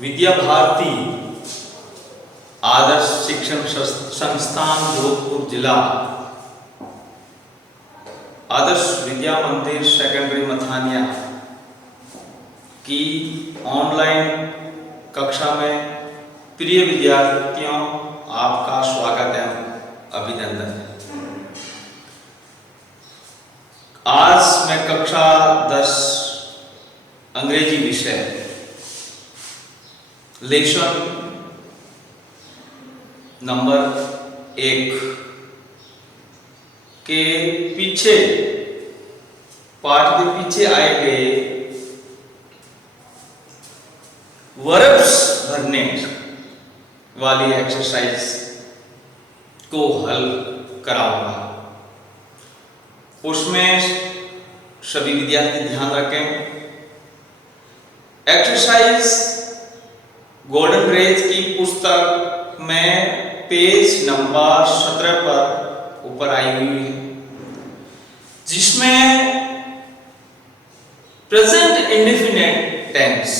विद्या भारती आदर्श शिक्षण संस्थान जोधपुर जिला आदर्श विद्या मंदिर सेकेंडरी मथानिया की ऑनलाइन कक्षा में प्रिय विद्यार्थियों, आपका स्वागत है, अभिनंदन है। आज मैं कक्षा 10 अंग्रेजी विषय लेसन नंबर 1 के पीछे पाठ के पीछे आए गए वर्ब्स भरने वाली एक्सरसाइज को हल कराऊंगा। उसमें सभी विद्यार्थी ध्यान रखें। एक्सरसाइज गोल्डन रेज की पुस्तक में पेज नंबर 17 पर ऊपर आई हुई है, जिसमें present indefinite tense,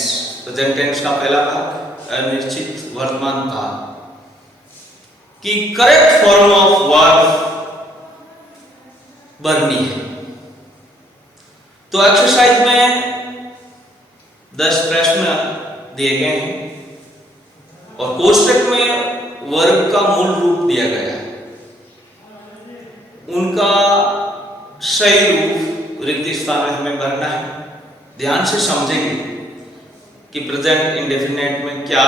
present tense का पहला भाग अनिश्चित वर्तमान काल की करेक्ट फॉर्म ऑफ वर्ब भरनी है। तो एक्सरसाइज में 10 प्रश्न दिए गए हैं और कोष्टक में वर्ब का मूल रूप दिया गया है। उनका सही रूप रिक्त स्थान में हमें भरना है। ध्यान से समझेंगे कि प्रेजेंट इंडेफिनिट में क्या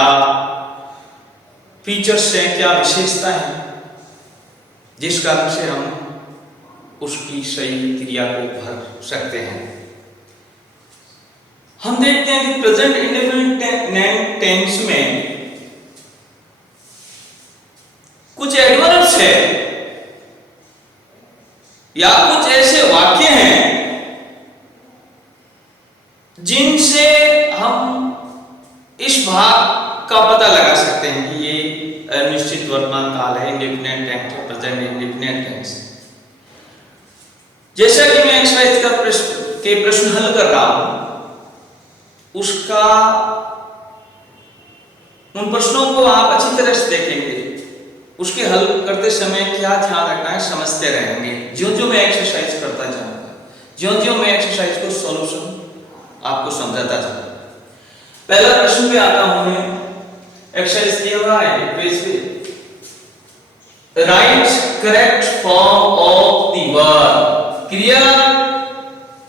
फीचर्स हैं, क्या विशेषता है, जिस कारण से हम उसकी सही क्रिया को भर सकते हैं। हम देखते हैं कि प्रेजेंट इंडेफिनिट टेंस में कुछ एडवर्ब्स है या कुछ ऐसे वाक्य हैं जिनसे हम इस भाग का पता लगा सकते हैं कि ये अनिश्चित वर्तमान काल है, indefinite tense, present indefinite tense. जैसा कि मैं एक्सरसाइज का प्रश्न हल कर रहा हूं, उसका उन प्रश्नों को आप अच्छी तरह से देखेंगे। उसके हल करते समय क्या ध्यान रखना है, समझते रहेंगे। ज्यों-ज्यों मैं एक्सरसाइज करता जाऊंगा, ज्यों-ज्यों मैं एक्सरसाइज को सॉल्यूशन आपको समझाता जाऊंगा। पहला प्रश्न पे आता हूं मैं। एक्सरसाइज किया हुआ है पेज पे। Right correct form of the verb, क्रिया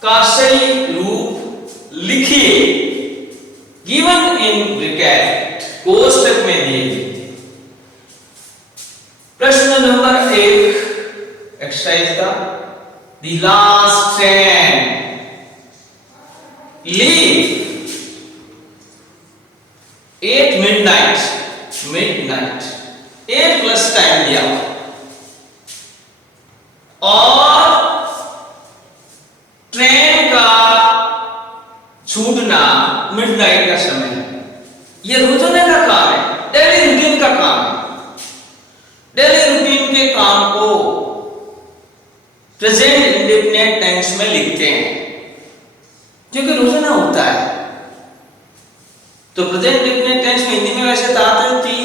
का सही रूप लिखिए। गिवन इन ब्रैकेट, कोष्टक में दिए गए। प्रश्न नंबर 1 एक्सरसाइज का, the last train leave at midnight. 8 plus time दिया और ट्रेन का छूटना मिडनाइट का समय है। यह रोजाना का काम है, डेली रूटीन का काम है। डेली रूटीन के काम को प्रेजेंट इंडेफिनिट टेंस में लिखते हैं, क्योंकि रोजाना होता है। तो प्रेजेंट इंडेफिनिट टेंस में हिंदी में वैसे आते थी,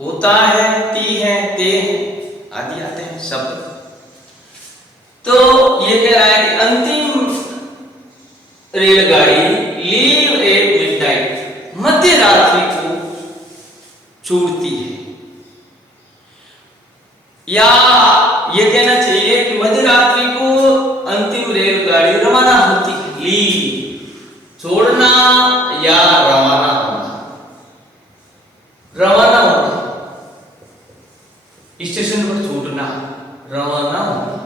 होता है, ती है, ते है आदि आते हैं शब्द। तो ये कह रहा है कि अंतिम रेलगाड़ी लीव एट मिडनाइट, मध्य रात्रि को छूटती है। या ये कहना चाहिए कि मध्य रात्रि को अंतिम रेलगाड़ी रवाना होती है। लीव छोड़ना या रवाना होना। रवाना होना, स्टेशन पर छूटना, रवाना होना।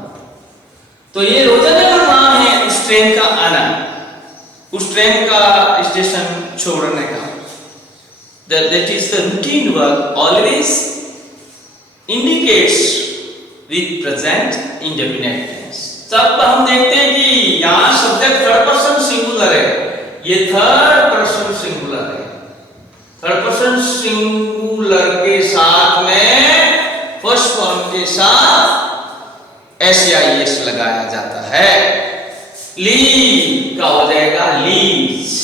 तो ये रोजाना का काम है उस ट्रेन का आना, उस ट्रेन का स्टेशन छोड़ने का। That is the routine work always indicates with present indefinite tense। तब हम देखते हैं कि यहां सब्जेक्ट थर्ड पर्सन सिंगुलर है, ये थर्ड पर्सन सिंगुलर है। थर्ड पर्सन सिंगुलर के साथ में फर्स्ट फॉर्म के साथ SIS लगाया जाता है। लीव का हो जाएगा लीव्स।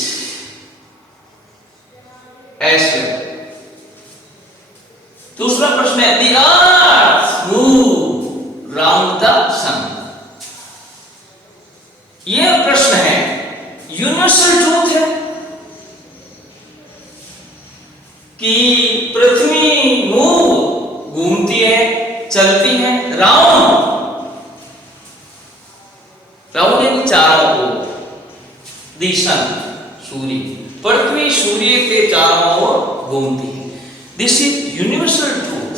ऐसे। दूसरा प्रश्न है the earth move round the sun. यह प्रश्न है, यूनिवर्सल ट्रूथ है कि पृथ्वी मूव घूमती है, चलती है, राउंड यानी चारों ओर, द सन सूर्य, पृथ्वी सूर्य के चारों ओर घूमती है। This is universal truth.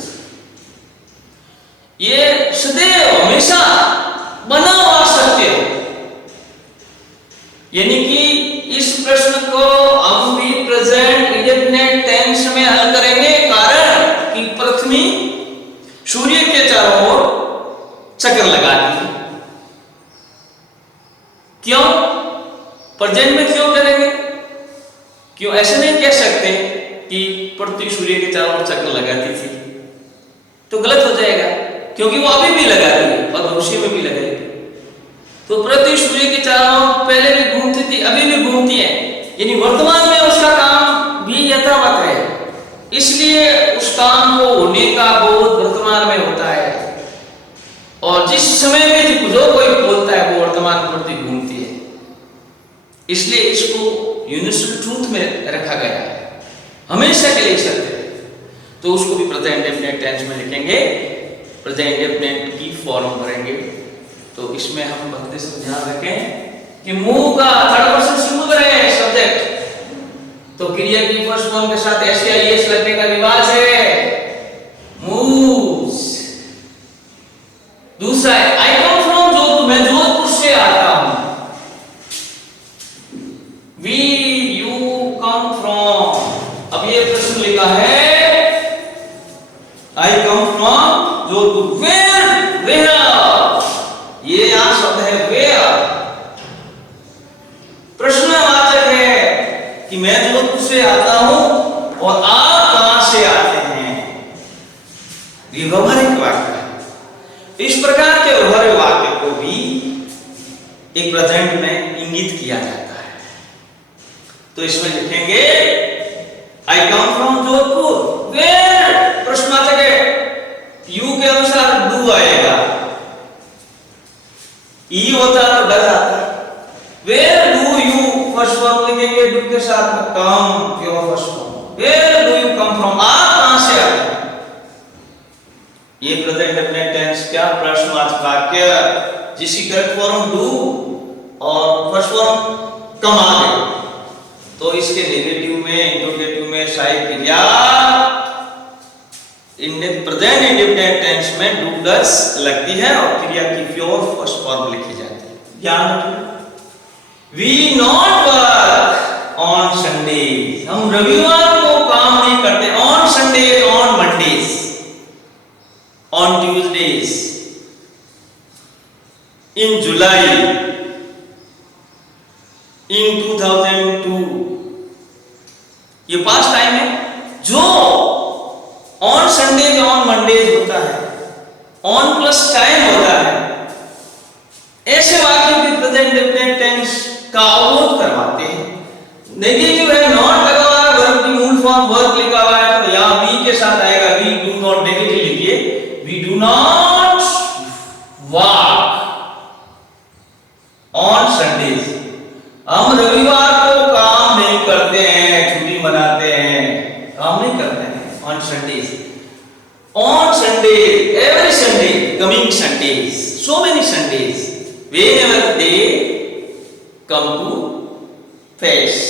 ये सदैव हमेशा बना हुआ सत्य है। यानी कि इस प्रश्न को हम भी प्रेजेंट इंडेफिनिट टेंस में हल करेंगे, कारण कि पृथ्वी सूर्य के चारों ओर चक्कर लगाती है। क्यों प्रेजेंट में क्यों करेंगे? क्यों ऐसे नहीं कह सकते कि पृथ्वी सूर्य के चारों ओर चक्कर लगाती थी, तो गलत हो जाएगा, क्योंकि वो अभी भी लगा रही है और भविष्य में भी लगाएगी। तो पृथ्वी सूर्य के चारों ओर पहले भी घूमती थी, अभी भी घूमती है, यानी वर्तमान में उसका काम भी यथावत है। इसलिए उस काम को होने का बोध वर्तमान में होता है, और जिस समय में जो कोई बोलता है वो वर्तमान पृथ्वी घूमती है। इसलिए इसको यूनिवर्सल ट्रूथ में रखा गया है, हमेशा के लिए सत्य है। तो उसको भी प्रेजेंट इंडेफिनिट टेंस में लिखेंगे, प्रेजेंट इंडेफिनिट की फॉर्म भरेंगे। तो इसमें हम भक्ति से ध्यान रखें कि मूव का थर्ड पर्सन सिंगुलर है सब्जेक्ट, तो क्रिया की फर्स्ट फॉर्म के साथ एस या ईएस लगने का रिवाज है, मूव्स। दूसरा है आई कम फ्रॉम जोधपुर, मैं जोधपुर से आता हूं। वी यू कम फ्रॉम, अब ये प्रश्न लिखा है I come from Jodhpur, where where, ये यहां शब्द है वेयर, प्रश्नवाचक है कि मैं जोधपुर से आता हूं और आप कहां से आते हैं। ये व्यवहारिक वाक्य है। इस प्रकार के व्यवहारिक वाक्य को भी एक प्रेजेंट में इंगित किया जाता है। तो इसमें लिखेंगे आई कम फ्रॉम जोधपुर, वेयर प्रश्नवाचक है, यू के अनुसार डू आएगा, ई होता है तो डज आता है। Where do you first form लिखेंगे, डू के साथ में come your first form, where do you come from, आप कहां से आते हैं। ये प्रेजेंट इंडेफिनिट टेंस क्या प्रश्नवाचक वाक्य जिसकी करेक्ट फॉर्म डू और फर्स्ट फॉर्म कम आ गई, तो इसके नेगेटिव में इंट्रोगेटिव में सहायक क्रिया प्रेजेंट इंडेफिनिट टेंस में डू डज लगती है और क्रिया की प्योर फर्स्ट फॉर्म लिखी जाती है। ध्यान रखिए, we not work on Sunday, हम रविवार को काम नहीं करते, on Sunday, on Mondays, on Tuesdays, in July, in 2002, ये पास्ट टाइम है। जो ऑन संडे या ऑन मंडेज होता है, ऑन प्लस टाइम होता है, ऐसे वाक्य भी प्रेजेंट इंडेफिनिट टेंस का अवरोध करवाते हैं। नेगेटिव है, नॉट लगा हुआ है, वर्ब की मूल फॉर्म वर्क लिखा हुआ है, तो यहां वी के साथ आएगा, वी डू नॉट, नेगेटिव लिखिए, we do not work on Sundays, हम रविवार को काम नहीं करते हैं, छुट्टी मनाते हैं, काम नहीं करते हैं on Sundays. On Sunday, every Sunday, coming Sundays, so many Sundays, whenever they come to face.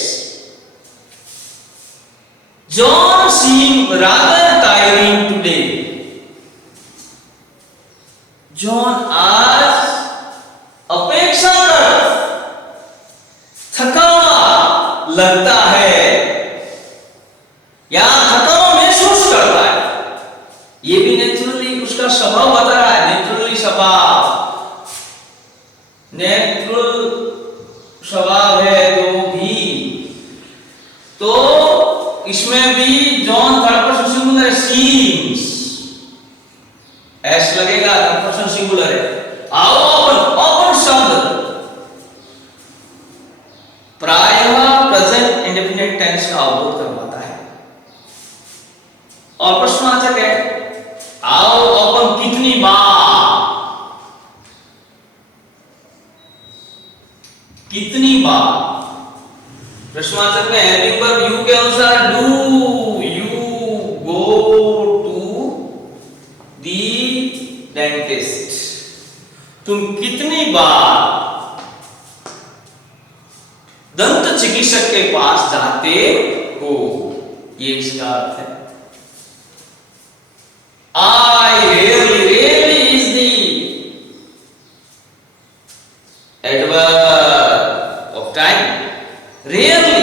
John seemed rather tiring today. John आज अपेक्षाकृत थका लगता है या थकान महसूस करता है। ये भी नेचुरली उसका स्वभाव बता रहा है, नेचुरली स्वभाव, नेचुरल स्वभाव है जो भी। तो इसमें भी John third person singular, seems S लगेगा, थर्ड पर्सन सिंगुलर है। आओ ओपन, ओपन शब्द प्रायः प्रेजेंट इंडेफिनिट टेंस का अवरोध करवाता है। कितनी बार। प्रश्नवाचक में हेल्पिंग वर्ब यू के अनुसार do you go to the dentist, तुम कितनी बार दंत चिकित्सक के पास जाते हो, ये इसका अर्थ है। I rarely is the adverb of time. Rarely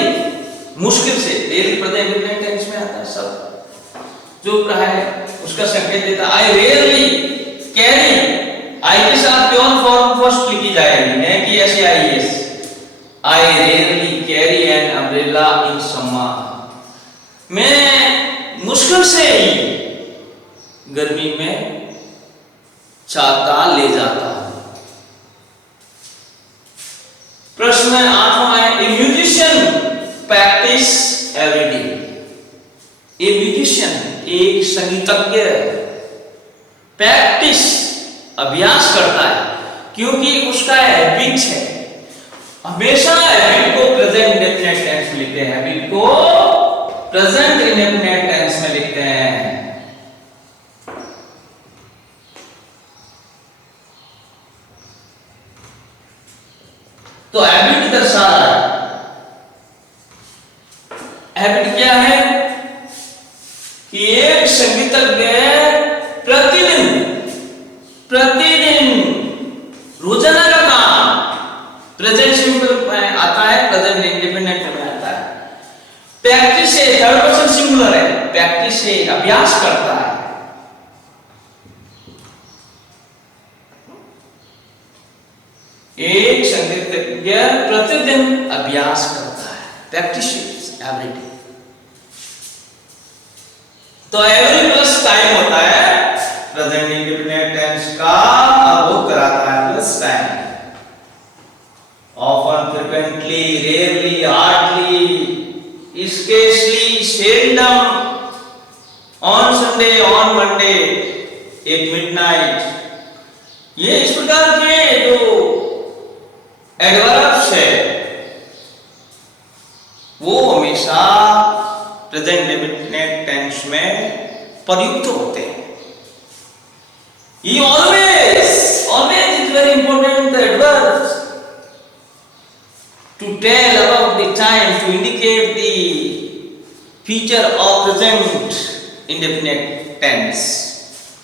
मुश्किल से, rarely प्रेजेंट इंडेफिनिट टेंस में आता है सब जो रहा है उसका संकेत देता है। I rarely carry, I के साथ प्योर फॉर्म फर्स्ट लिखी जाएगी, नहीं कि ऐसे IES। I rarely carry an umbrella in summer, मैं मुश्किल से ही गर्मी में छाता ले जाता हूं। प्रश्न 8वां है, ए म्यूजिशियन प्रैक्टिस एवरी डे। ए म्यूजिशियन, एक संगीतज्ञ प्रैक्टिस अभ्यास करता है, क्योंकि उसका हैबिट है, हमेशा हैबिट को प्रेजेंट इंडेफिनिट टेंस में लिखते हैं, हैबिट को प्रेजेंट इंडेफिनिट टेंस में लिखते हैं। तो हैबिट दर्शा रहा है। हैबिट क्या है कि एक संगीतज्ञ प्रतिदिन रोजाना का काम, प्रेजेंट सिंगुलर में आता है, प्रेजेंट इंडेफिनिट में आता है। प्रैक्टिस से, थर्ड पर्सन सिंगुलर है, प्रैक्टिस से अभ्यास करता है। एक संगीतज्ञ प्रतिदिन अभ्यास करता है, प्रैक्टिस एवरी डे। तो एवरी प्लस टाइम होता है प्रेजेंट इंडेफिनिट टेंस का, अब वो कराता है plus time. Often, frequently, rarely, hardly, scarcely, seldom, on Sunday, on Monday, at midnight, ये इस प्रकार के जो एडवर्ब्स है वो हमेशा प्रेजेंट इंडेफिनिट टेंस में प्रयुक्त होते हैं। He always is very important, the adverbs to tell about the time, to indicate the feature of present indefinite tense,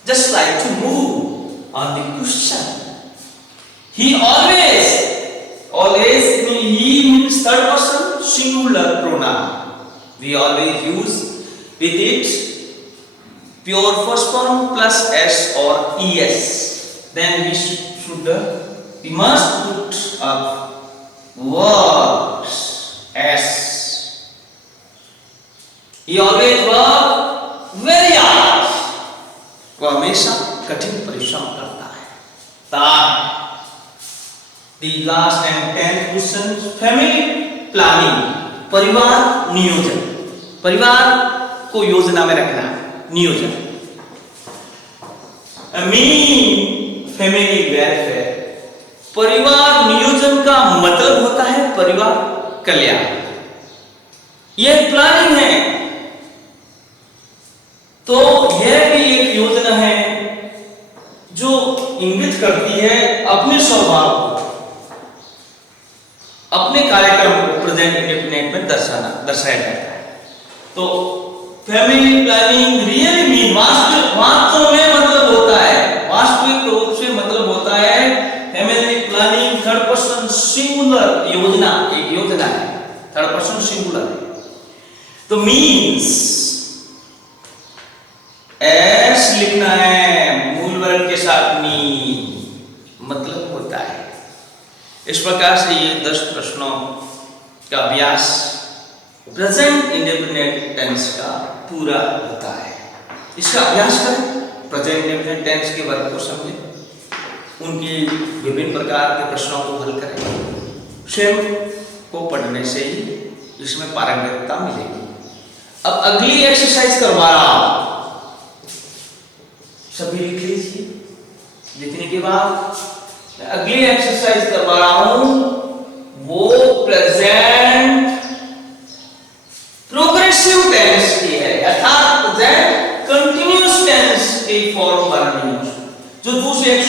just like to move on the question. He always means third person singular pronoun. We always use with it pure first form plus s or es. Then we must put up verbs s. He always work very hard, वो हमेशा कठिन परिश्रम करता है। The last and 10th question, family planning, परिवार नियोजन, परिवार को योजना में रखना, नियोजन। मीन फैमिली वेलफेयर, परिवार नियोजन का मतलब होता है परिवार कल्याण। यह प्लानिंग है, तो यह भी एक योजना है जो इंगित करती है अपने स्वभाव को, अपने कार्यक्रम को प्रेजेंट इंडेफिनिट में दर्शाया जाता है। तो फैमिली प्लानिंग रियली मीन, वास्तव में मतलब होता है, वास्तविक रूप से मतलब होता है family planning third person singular योजना, एक योजना है, थर्ड पर्सन सिंगुलर है। तो मीन्स एस लिखना है मूल वर्ग के साथ, मीन मतलब होता है। इस प्रकार से ये 10 प्रश्नों का अभ्यास प्रेजेंट इंडेफिनिट टेंस का पूरा होता है। इसका अभ्यास करें, प्रेजेंट इंडेफिनिट टेंस के वर्ग को समझें, उनकी विभिन्न प्रकार के प्रश्नों को हल करें। स्वयं को पढ़ने से ही इसमें पारंगतता मिलेगी। अब अगली एक्सरसाइज करवा रहा हूं, सभी लिख लीजिए। लिखने के बाद अगली एक्सरसाइज करवा रहा हूं, वो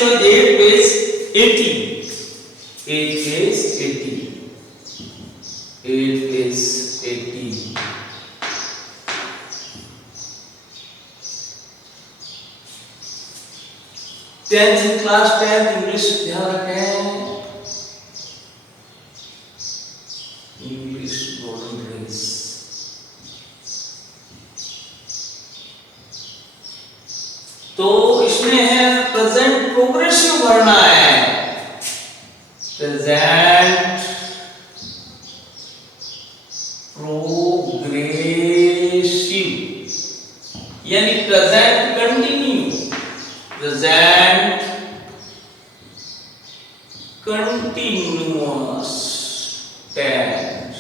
so 8 is 80. 8 is 80. 8 is 80. Tenth class 10 English ध्यान रखें, इंग्लिश गोल्डन रेस। तो इसमें है प्रेजेंट प्रोग्रेसिव भरना है, प्रेजेंट प्रोग्रेसिव यानी present continue, present continuous tense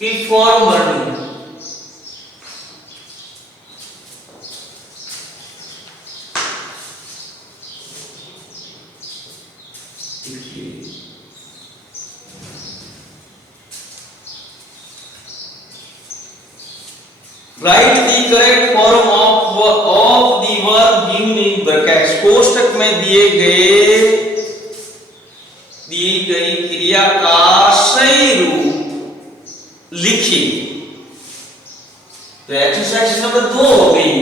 की फॉर्म भरनी। Write the correct form of the verb given in brackets। कोष्टक में दी गई क्रिया का सही रूप लिखिए। तो एक्सरसाइज नंबर 2 हो गई,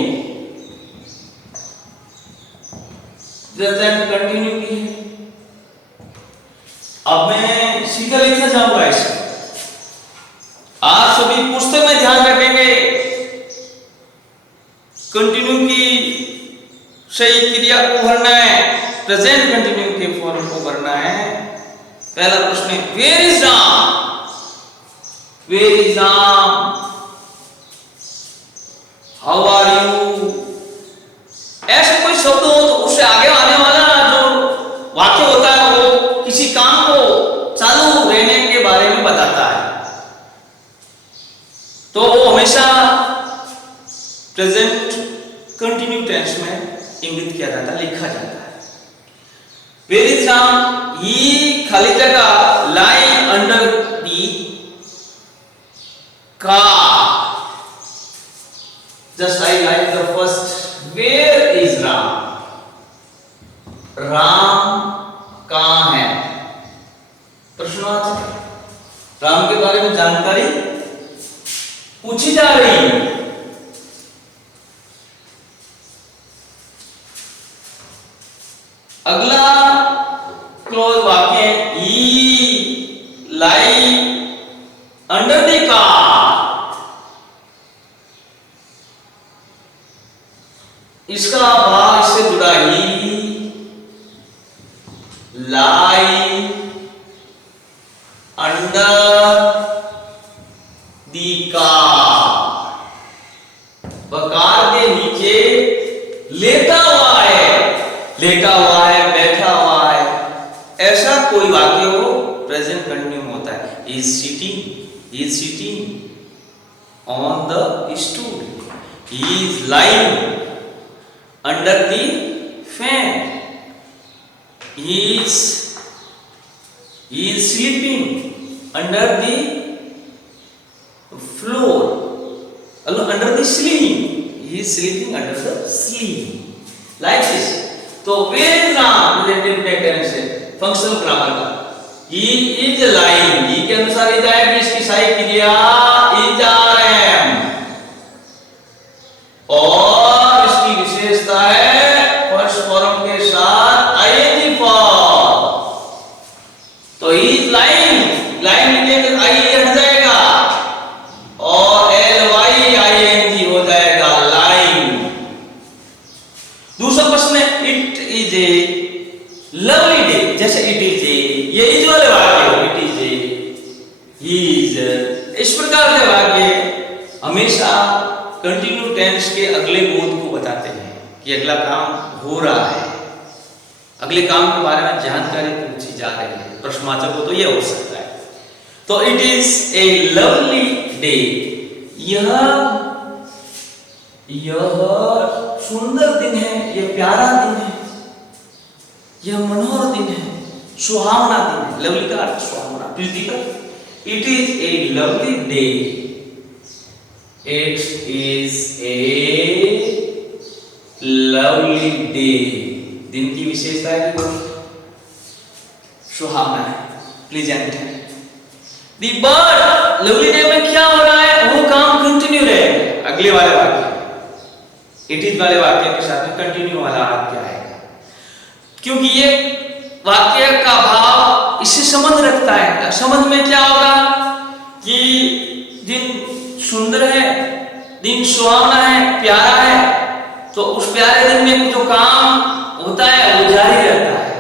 प्रेजेंट कंटिन्यू की है। अब मैं सीधा लिखना चाहूंगा इसे। आप सभी पुस्तक में ध्यान रखेंगे, कंटिन्यू की सही क्रिया को भरना है, प्रेजेंट कंटिन्यू के फॉर्म को भरना है। पहला प्रश्न है where is Ram, where is Ram, how are you. ऐसे कोई शब्द हो तो उससे आगे आने वाला जो वाक्य होता है वो किसी काम को चालू रहने के बारे में बताता है, तो वो हमेशा प्रेजेंट कंटिन्यू टेंस में इंगित किया जाता है, लिखा जाता है। वेयर इज राम, ही खाली जगह lie under the car, just I like the first where is Ram, Ram कहां है। प्रश्नवाचक, राम के बारे में जानकारी पूछी जा रही है। अगला क्लोज वाक्य है ही लाई अंडर द कार, इसका भाग इससे जुड़ा, ही लाई अंडर द कार, कार के नीचे लेटा हुआ है, लेटा हुआ है, बैठा हुआ है, ऐसा कोई वाक्य हो प्रेजेंट कंटिन्यू होता है। Is sitting on the stool, he is lying under the fan, he is sleeping under the floor, under the sleep, he is sleeping under the sleep, like this. तो where is Ram relative tense है, functional grammar का। He is lying, ही के अनुसार is आएगी, इसकी सही क्रिया is R M, और इसकी विशेषता है फर्स्ट फॉर्म के साथ आईएनजी फॉर्म। तो ही इज लाइंग, लाइंग लिखेंगे आई हट जाएगा और एल वाई आईएनजी हो जाएगा, लाइंग। दूसरा प्रश्न है it is a lovely day, जैसे इट इज ए, ये इज वाले वाक्य, it is A, he is, इस प्रकार के वाक्य हमेशा कंटिन्यू टेंस के अगले बोध को बताते हैं कि अगला काम हो रहा है, अगले काम के बारे में जानकारी पूछी जा रही है। प्रश्नवाचक हो तो यह हो सकता है। तो it is a lovely day, यह सुंदर दिन है, यह प्यारा दिन है, यह मनोहर दिन है, सुहावना दिन है। लवली का अर्थ सुहावना, प्रीतिकर। It is a lovely day, it is a lovely day, दिन की विशेषता है कि सुहावना है, प्लीजेंट है। दी बर्ड लवली डे में क्या हो रहा है, वो काम कंटिन्यू रहेगा। अगले वाले वाक्य इट इज वाले वाक्य के साथ में कंटिन्यू वाला वाक्य आएगा, क्योंकि ये वाक्य का भाव इससे संबंध रखता है। संबंध में क्या होगा कि दिन सुंदर है, दिन सुहावना है, प्यारा है, तो उस प्यारे दिन में जो काम होता है वो जारी रहता है।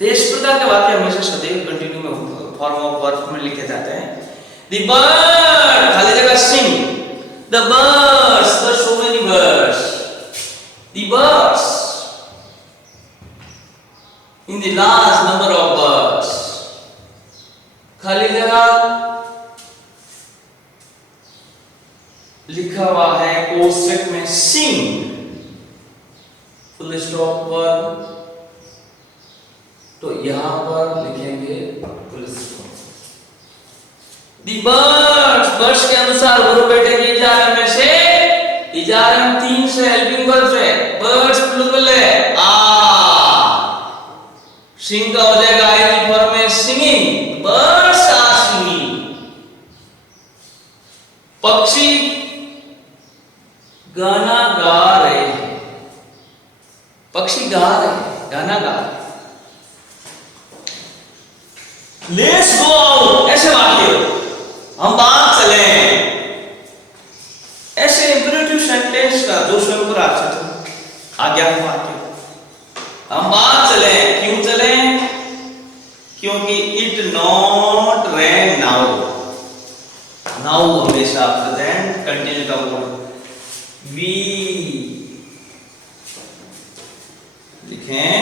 तो इस प्रकार के वाक्य हमेशा सदैव कंटिन्यू में फॉर्म ऑफ वर्ब में लिखे जाते हैं। द बर्ड खाली जगह sing, the birds, there are so many birds, the birds, in the large number of birds, खाली जगह लिखा हुआ है कोष्ठक में सिंग, फुल स्टॉप पर, तो यहां पर लिखेंगे फुल स्टॉप। दी बर्ड्स के अनुसार वर्ब बैठे के इजारे में से, इजारे में 3 से हेल्पिंग वर्ब है, बर्ड्स प्लूरल है, सिंग का हो जाएगा आईएनजी फॉर्म में सिंगिंग, बर्ड्स आर सिंगिंग। पक्षी गाना गा रहे हैं, पक्षी गा रहे हैं, गाना गा रहे हैं। लेट्स गो आउट, ऐसे वाक्य हम बाहर चले, ऐसे इंपेरेटिव सेंटेंस का जो स्वयं पर आज्ञा वाक्य, हम बाहर चले। क्यों चले? क्योंकि it not rain now, now हमेशा प्रेजेंट कंटिन्यू का वर्ड, वी लिखें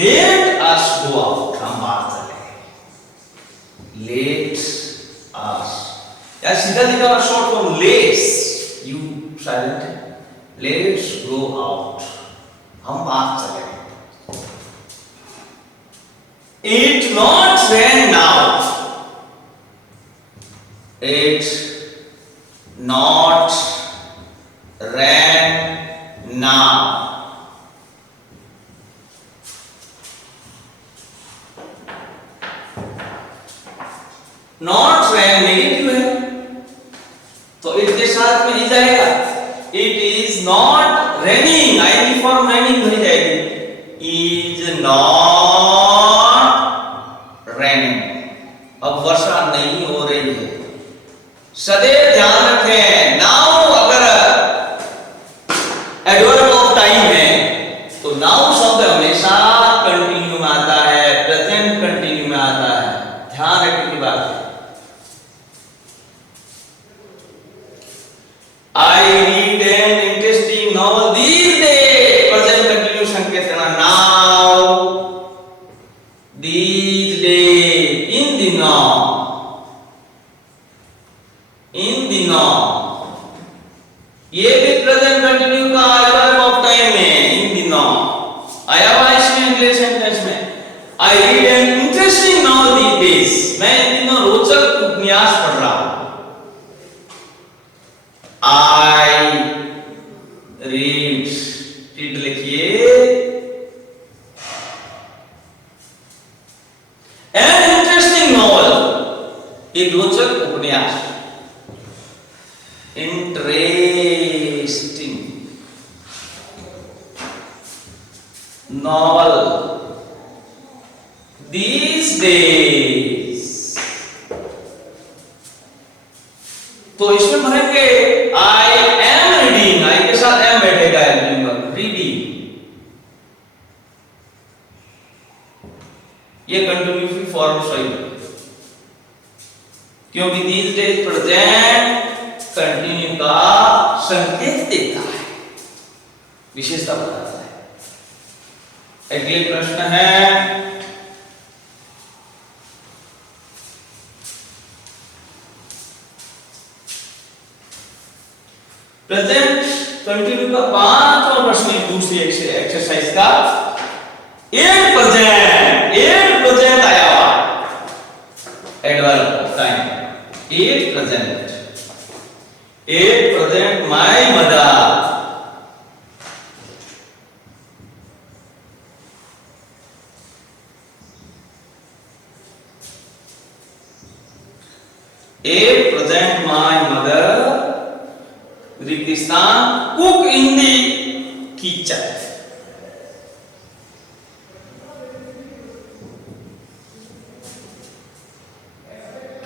लेट अस गो आउट, हम बाहर चले, लेट अस, या सीधा लिखा हुआ short form let's, U silent है, लेट्स गो आउट, हम बाहर चले। It not rain now, it not rain now, not rain negative है तो इट के साथ में ही जाएगा, it is not raining, ING form raining बन जाएगी, इज नॉट रेनिंग, अब वर्षा नहीं हो रही है। सदैव ध्यान रखें, नाउ अगर एडवर्ब ऑफ टाइम है तो नाउ शब्द हमेशा कंटिन्यू में आता है, प्रेजेंट कंटिन्यू में आता है, ध्यान रखने की बात है। I read an interesting novel these days, present continuous संकेत करना, now, these days, in the now, in the now, ये भी प्रेजेंट कंटिन्यू का एडवर्ब ऑफ टाइम है, in the now आया हुआ इसमें अगले सेंटेंस में। I read an interesting novel these days, मैं इन दिनों रोचक उपन्यास पढ़ रहा हूं। I read, read लिखिए, an interesting novel, एक रोचक उपन्यास, interesting novel these days, तो इसमें भरेंगे I am reading, I के साथ am बैठेगा, reading, ये कंटिन्यूटी फॉर्म सही है क्योंकि these days प्रेजेंट कंटिन्यू का संकेत देता है, विशेषता बताता है। अगले प्रश्न है, प्रेजेंट कंटिन्यू का 5वां प्रश्न दूसरी एक्सरसाइज का। एट प्रेजेंट आया हुआ adverb of time, at present my mother, A present my mother Ritistan cook in the kitchen.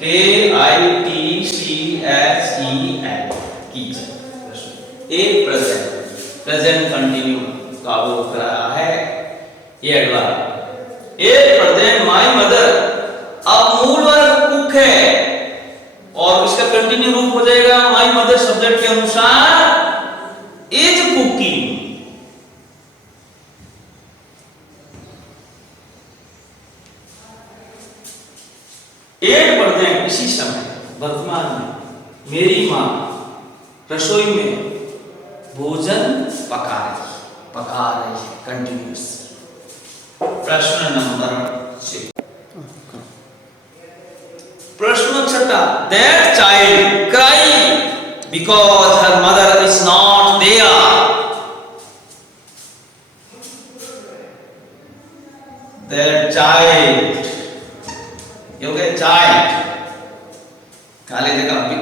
KITCHEN kitchen. A present continuous का वो कराया है ये adverb. A present my mother अब मूल वर्ब कुक है और इसका कंटिन्यू रूप हो जाएगा माय मदर सब्जेक्ट के अनुसार इज कुकिंग. एट प्रेजेंट इसी समय वर्तमान में मेरी मां रसोई में भोजन पका रही है कंटिन्यूअस. प्रश्न नंबर 6. प्रश्न छठा. That child cried because her mother is not there. That child योगे child काले जगह भी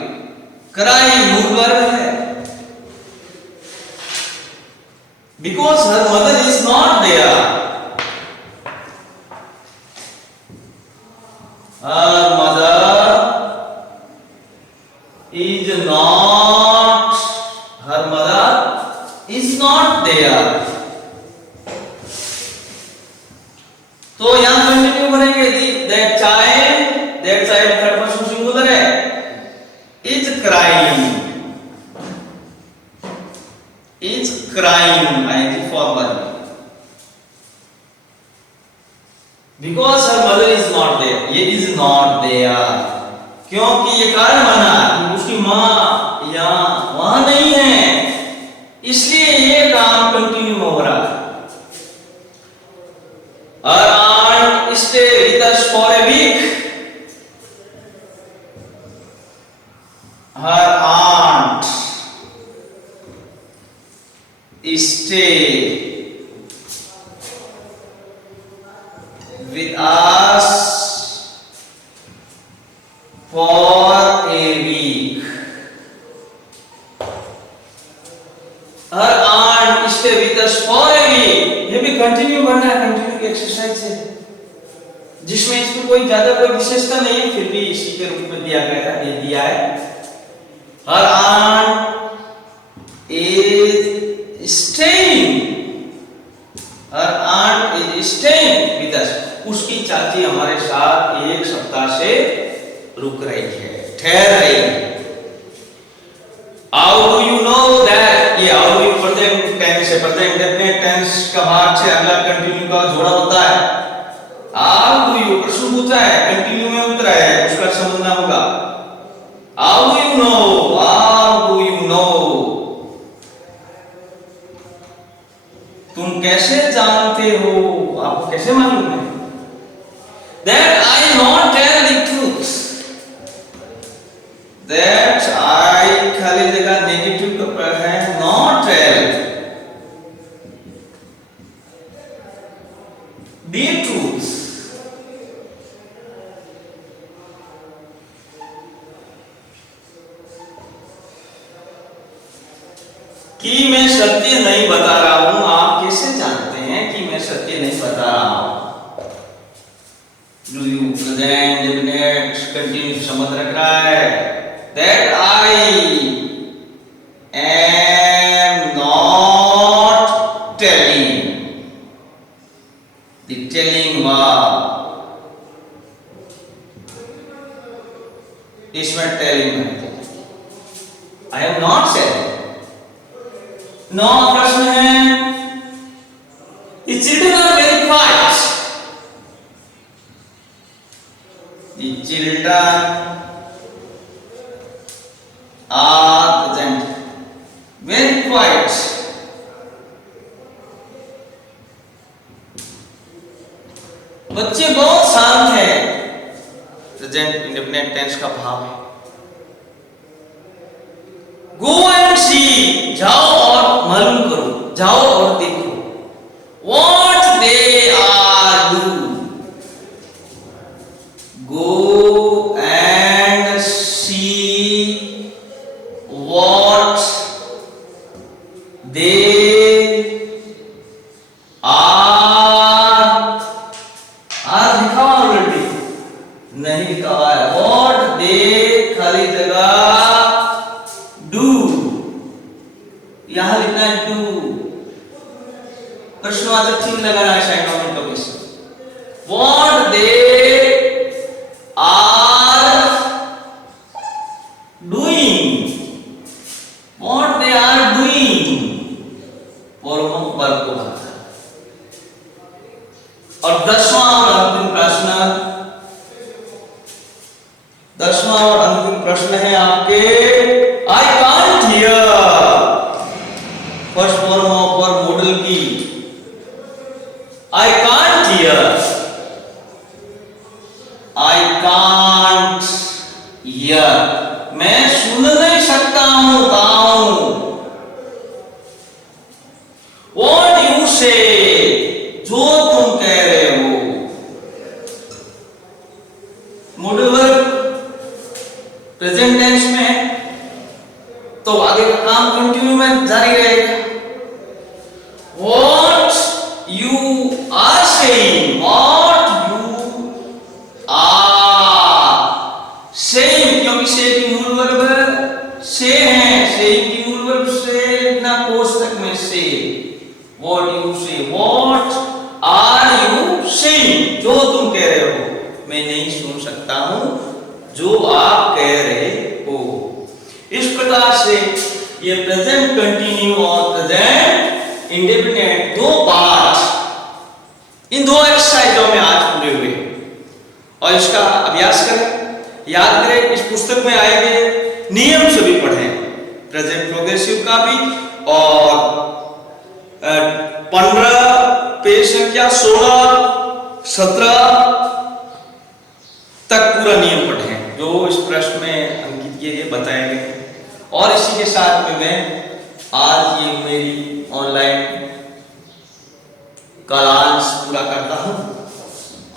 cry मूल वर्ब है. Because her mother is not there. Her mother is not there. तो यहां कंटिन्यू करेंगे. that child third person singular है is crying ing formal because her mother is not there. ये is not there क्योंकि ये कारण बना कि उसकी मां यहाँ वहां नहीं है इसलिए ये काम कंटिन्यू हो रहा है. Her aunt stay with us for a week. Her aunt stay with us for a week. Her aunt stay with us for a week. ये भी कंटिन्यू करना है. कंटिन्यू की एक्सरसाइज है जिसमें इसमें कोई ज्यादा कोई विशेषता नहीं है फिर भी इसी के रूप में दिया गया है. ये दिया है Her aunt is staying. Her aunt is staying with us. उसकी चाची हमारे साथ एक सप्ताह से रुक रही है ठहर रही है. How do you know that? ये how do you present tense है. present indefinite tense का भाग से अगला कंटिन्यू का जोड़ा होता है. How do you प्रश्न पूछा है कंटिन्यू में उतरा है उसका समझना होगा. How do you know? तुम कैसे जानते हो आपको कैसे मालूम है. That I not tell the truth. That I खाली जगह नेगेटिव का है not tell the truth. कि मैं सत्य नहीं बता रहा हूं. आप कैसे जानते हैं कि मैं सत्य नहीं बता रहा हूं. Do you present definite continuous संबंध रख रहा है. That I am not telling. The telling verb इसमें telling है. I am not telling. नौ प्रश्न है. The children are very quiet. The children are present very quiet. बच्चे बहुत शांत हैं. प्रेजेंट इंडेफिनिट टेंस का भाव है. Go and see. जाओ और मालूम करो. जाओ और देखो. What they are do. Go and see. what they are doing, what they are doing, बोलो वर्ब को बनाता। और 10वां और अंतिम प्रश्न है आपके I can't hear, first form of verb model की I can't hear, I can't hear, मैं सुन नहीं सकता हूं, गाऊं। What you say, जो तुम कह रहे हो। मॉडल वर्ब प्रेजेंट टेंस में है तो आगे का काम कंटिन्यू में जारी रहेगा। What you are saying, what you are saying, क्योंकि से की मूल वर्ब से है, से की मूल वर्ब से लिखना कोष्ठक में से। What you say, what are you saying, जो तुम कह रहे हो मैं नहीं सुन सकता हूं जो आप कह रहे हो। इस प्रकार से ये प्रेजेंट कंटिन्यू और प्रेजेंट इंडेफिनिट दो पार्ट इन दो एक्सरसाइजों में आज पूरे हुए और इसका अभ्यास करें, याद करें। इस पुस्तक में आए गए नियम सभी पढ़ें, प्रेजेंट प्रोग्रेसिव का भी और 15 पेज संख्या 16 17 तक पूरा नियम पढ़ें जो इस प्रश्न में अंकित किए गए बताए गए। और इसी के साथ में मैं आज ये मेरी ऑनलाइन क्लास पूरा करता हूं।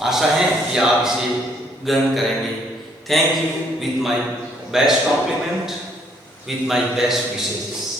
आशा है कि आप इसे ग्रहण करेंगे। Thank you, with my best compliment, with my best wishes.